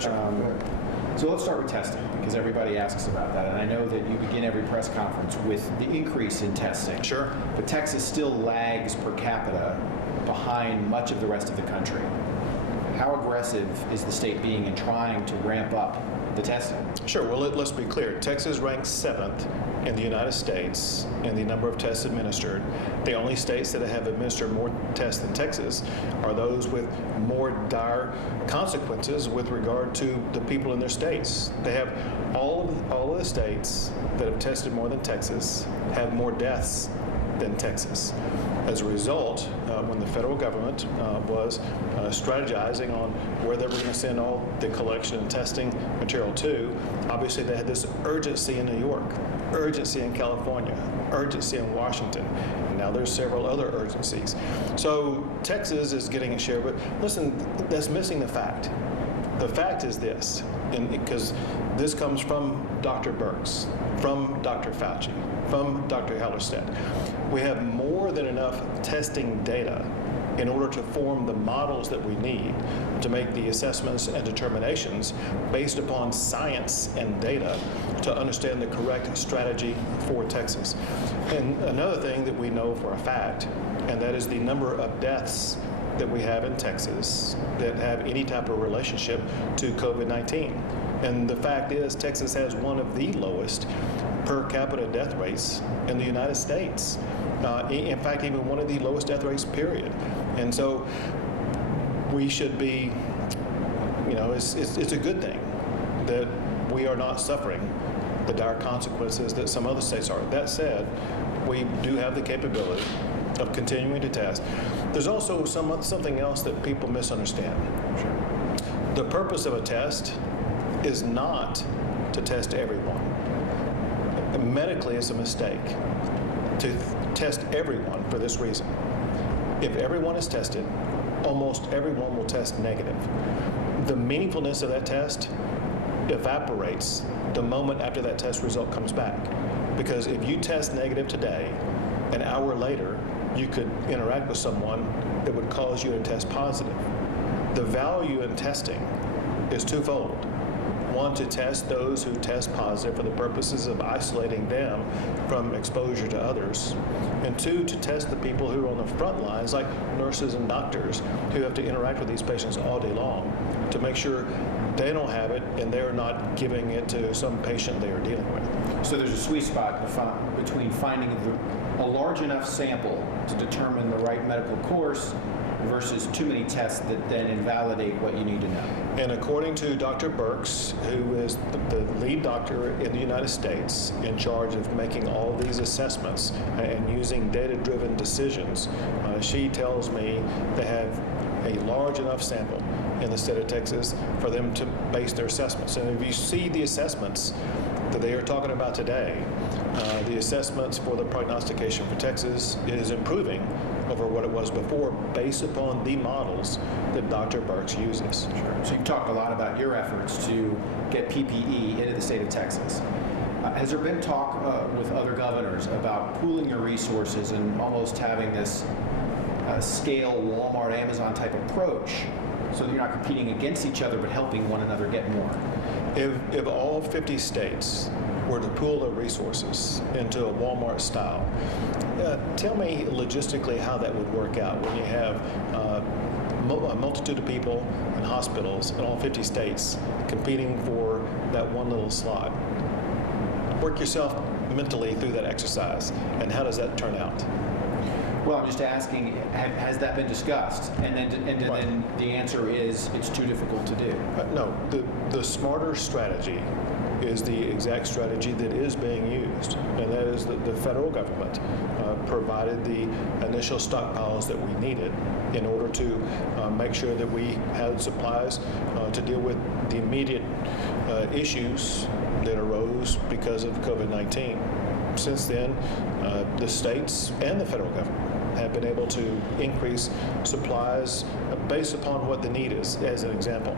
So let's start with testing, because everybody asks about that. And I know that you begin every press conference with the increase in testing. Sure. But Texas still lags per capita behind much of the rest of the country. How aggressive is the state being in trying to ramp up the testing? Sure. Well, let's be clear. Texas ranks 7th in the United States in the number of tests administered. The only states that have administered more tests than Texas are those with more dire consequences with regard to the people in their states. They have all of the states that have tested more than Texas have more deaths than Texas. As a result, when the federal government was strategizing on where they were going to send all the collection and testing material to, obviously they had this urgency in New York, urgency in California, urgency in Washington, and now there's several other urgencies. So Texas is getting a share, but listen, that's missing the fact. The fact is this, because this comes from Dr. Birx, from Dr. Fauci, from Dr. Hellerstedt. We have more than enough testing data in order to form the models that we need to make the assessments and determinations based upon science and data to understand the correct strategy for Texas. And another thing that we know for a fact, and that is the number of deaths that we have in Texas that have any type of relationship to COVID-19. And the fact is, Texas has one of the lowest per capita death rates in the United States. In fact, even one of the lowest death rates, period. And so we should be, it's a good thing that we are not suffering the dire consequences that some other states are. That said, we do have the capability of continuing to test. There's also something else that people misunderstand. Sure. The purpose of a test is not to test everyone. Medically, it's a mistake to test everyone for this reason. If everyone is tested, almost everyone will test negative. The meaningfulness of that test evaporates the moment after that test result comes back. Because if you test negative today, an hour later, you could interact with someone that would cause you to test positive. The value in testing is twofold. One, to test those who test positive for the purposes of isolating them from exposure to others. And two, to test the people who are on the front lines, like nurses and doctors, who have to interact with these patients all day long to make sure they don't have it and they're not giving it to some patient they are dealing with. So there's a sweet spot between finding a large enough sample to determine the right medical course versus too many tests that then invalidate what you need to know. And according to Dr. Birx, who is the lead doctor in the United States in charge of making all these assessments and using data-driven decisions, she tells me they have a large enough sample in the state of Texas for them to base their assessments. And if you see the assessments that they are talking about today, the assessments for the prognostication for Texas is improving over what it was before based upon the models that Dr. Birx uses. Sure. So you've talked a lot about your efforts to get PPE into the state of Texas. Has there been talk with other governors about pooling your resources and almost having this scale Walmart, Amazon type approach so that you're not competing against each other but helping one another get more? If all 50 states were to pool their resources into a Walmart style, tell me logistically how that would work out when you have a multitude of people and hospitals in all 50 states competing for that one little slot. Work yourself mentally through that exercise, and how does that turn out? Well, I'm just asking, has that been discussed? And then the answer is it's too difficult to do. No, the smarter strategy is the exact strategy that is being used, and that is that the federal government provided the initial stockpiles that we needed in order to make sure that we had supplies to deal with the immediate issues that arose because of COVID-19. Since then, the states and the federal government have been able to increase supplies based upon what the need is. As an example,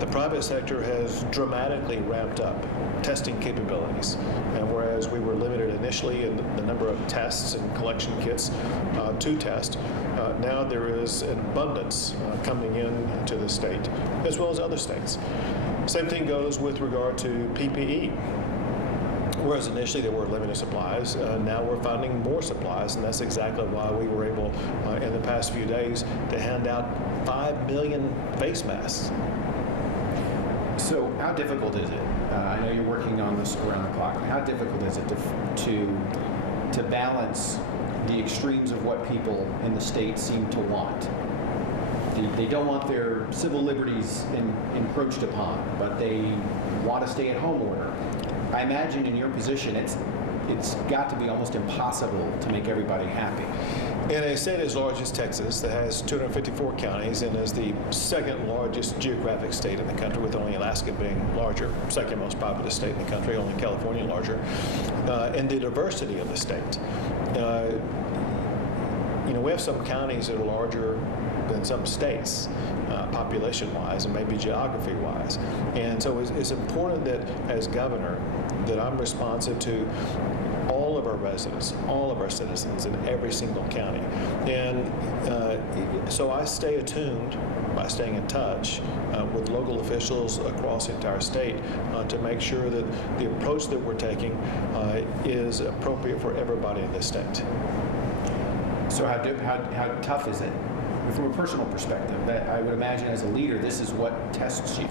the private sector has dramatically ramped up testing capabilities, and whereas we were limited initially in the number of tests and collection kits to test, now there is an abundance coming in to the state, as well as other states. Same thing goes with regard to PPE. Whereas initially there were limited supplies, now we're finding more supplies, and that's exactly why we were able, in the past few days, to hand out 5 million face masks. So how difficult is it? I know you're working on this around the clock. How difficult is it to balance the extremes of what people in the state seem to want? They don't want their civil liberties encroached upon, but they want a stay-at-home order. I imagine in your position, it's got to be almost impossible to make everybody happy. In a state as large as Texas that has 254 counties and is the second largest geographic state in the country, with only Alaska being larger, second most populous state in the country, only California larger, and the diversity of the state. We have some counties that are larger than some states, population-wise and maybe geography-wise. And so it's important that as governor that I'm responsive to all of our residents, all of our citizens in every single county. And so I stay attuned by staying in touch with local officials across the entire state to make sure that the approach that we're taking is appropriate for everybody in this state. So how tough is it? From a personal perspective, that I would imagine as a leader, this is what tests you.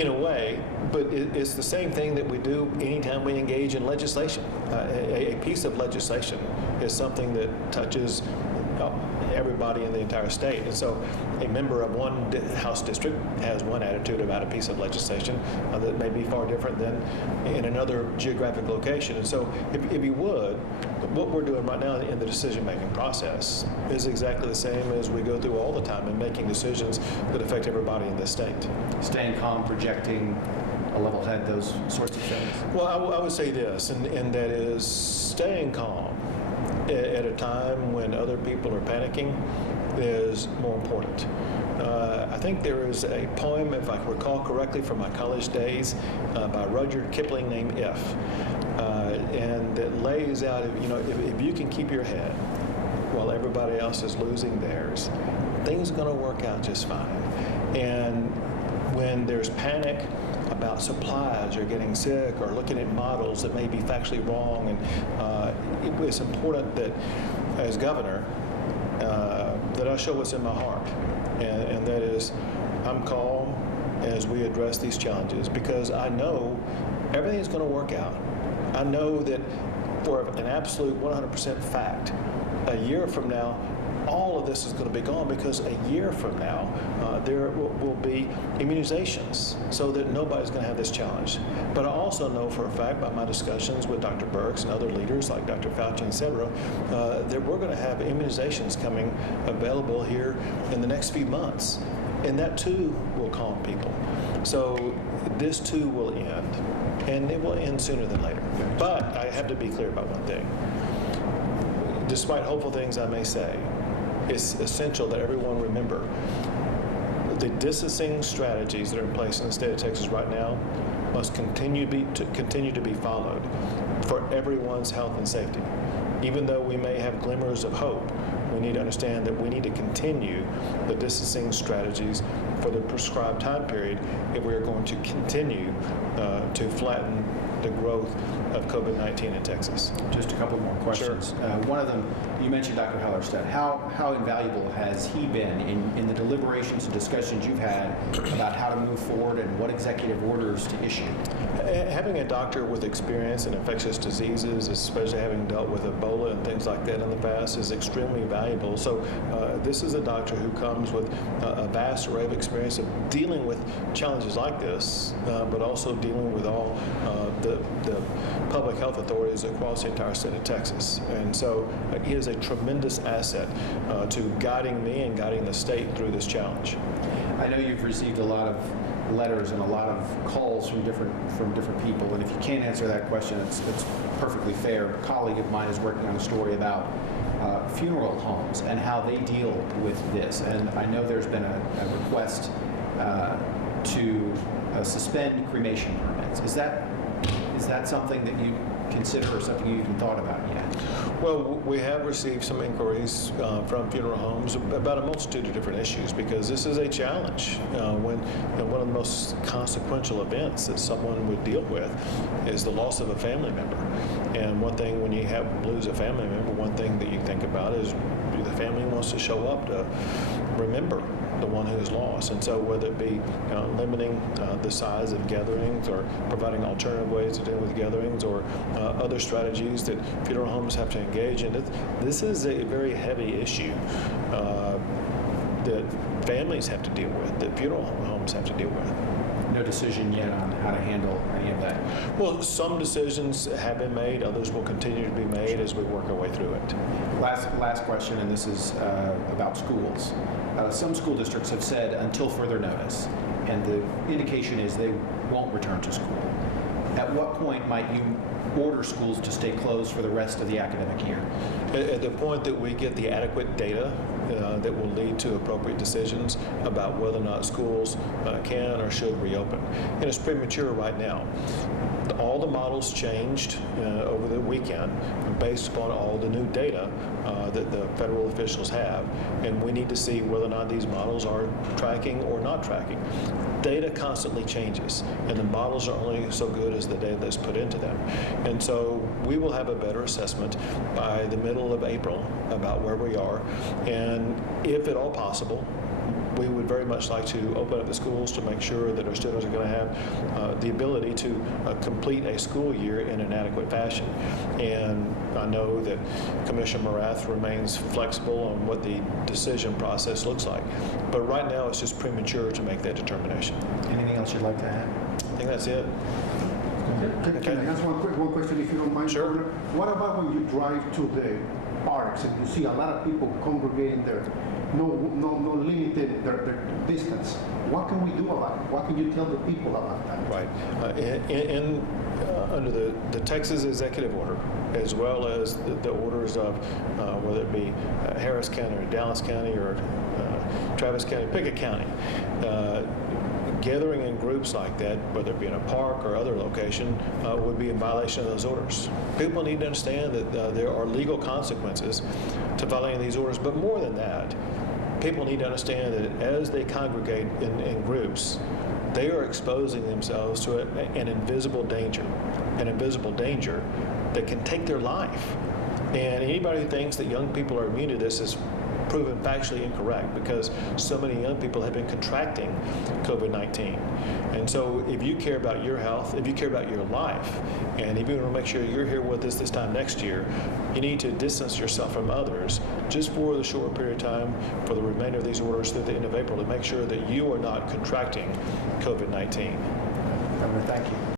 In a way, but it's the same thing that we do anytime we engage in legislation. A piece of legislation is something that touches everybody in the entire state. And so a member of one House district has one attitude about a piece of legislation that may be far different than in another geographic location. And so if you would, what we're doing right now in the decision-making process is exactly the same as we go through all the time in making decisions that affect everybody in this state. Staying calm, projecting a level head, those sorts of things. Well, I would say this, and that is staying calm at a time when other people are panicking is more important. I think there is a poem, if I recall correctly, from my college days by Rudyard Kipling named If, and that lays out, if you can keep your head while everybody else is losing theirs, things are going to work out just fine. And when there's panic about supplies or getting sick or looking at models that may be factually wrong, and it's important that as governor that I show what's in my heart, and that is I'm calm as we address these challenges, because I know everything is going to work out. I know that for an absolute 100% fact, a year from now, all of this is going to be gone, because a year from now, there will be immunizations so that nobody's going to have this challenge. But I also know for a fact by my discussions with Dr. Birx and other leaders like Dr. Fauci, et cetera, that we're going to have immunizations coming available here in the next few months. And that too will calm people. So this too will end, and it will end sooner than later. But I have to be clear about one thing. Despite hopeful things I may say, it's essential that everyone remember the distancing strategies that are in place in the state of Texas right now must continue to be followed for everyone's health and safety. Even though we may have glimmers of hope, we need to understand that we need to continue the distancing strategies for the prescribed time period if we are going to continue to flatten the growth of COVID-19 in Texas. Just a couple more questions. Sure. One of them, you mentioned Dr. Hellerstedt. How invaluable has he been in the deliberations and discussions you've had about how to move forward and what executive orders to issue? Having a doctor with experience in infectious diseases, especially having dealt with Ebola and things like that in the past, is extremely valuable. So this is a doctor who comes with a vast array of experience of dealing with challenges like this, but also dealing with all the public health authorities across the entire state of Texas. And so he is a tremendous asset to guiding me and guiding the state through this challenge. I know you've received a lot of letters and a lot of calls from different people, and if you can't answer that question, it's perfectly fair. A colleague of mine is working on a story about funeral homes and how they deal with this, and I know there's been a request to suspend cremation permits. Is that something that you consider or something you even thought about yet? Well, we have received some inquiries from funeral homes about a multitude of different issues because this is a challenge. When one of the most consequential events that someone would deal with is the loss of a family member. And one thing when you lose a family member, one thing that you think about is the family wants to show up to remember the one who is lost. And so whether it be limiting the size of gatherings or providing alternative ways to deal with gatherings or other strategies that funeral homes have to engage in, this is a very heavy issue that families have to deal with, that funeral homes have to deal with. No decision yet on how to handle any of that. Well, some decisions have been made, others will continue to be made as we work our way through it. Last question, and this is about schools. Some school districts have said until further notice, and the indication is they won't return to school. At what point might you order schools to stay closed for the rest of the academic year? At the point that we get the adequate data that will lead to appropriate decisions about whether or not schools can or should reopen. And it's premature right now. All the models changed over the weekend based upon all the new data that the federal officials have, and we need to see whether or not these models are tracking or not tracking. Data constantly changes, and the models are only so good as the data that's put into them. And so we will have a better assessment by the middle of April about where we are, and if at all possible, we would very much like to open up the schools to make sure that our students are going to have the ability to complete a school year in an adequate fashion. And I know that Commissioner Morath remains flexible on what the decision process looks like. But right now, it's just premature to make that determination. Anything else you'd like to add? I think that's it. Can I ask one question, if you don't mind? Sure. What about when you drive to the parks and you see a lot of people congregating there, no limited their distance? What can we do about it? What can you tell the people about that? Right. Under the Texas executive order, as well as the orders of whether it be Harris County or Dallas County or Travis County, pick a county, gathering in groups like that, whether it be in a park or other location, would be in violation of those orders. People need to understand that there are legal consequences to violating these orders, but more than that, people need to understand that as they congregate in groups, they are exposing themselves to an invisible danger that can take their life. And anybody who thinks that young people are immune to this is proven factually incorrect, because so many young people have been contracting COVID-19. And so if you care about your health, if you care about your life, and if you want to make sure you're here with us this time next year, you need to distance yourself from others just for the short period of time for the remainder of these orders through the end of April to make sure that you are not contracting COVID-19. Governor, thank you.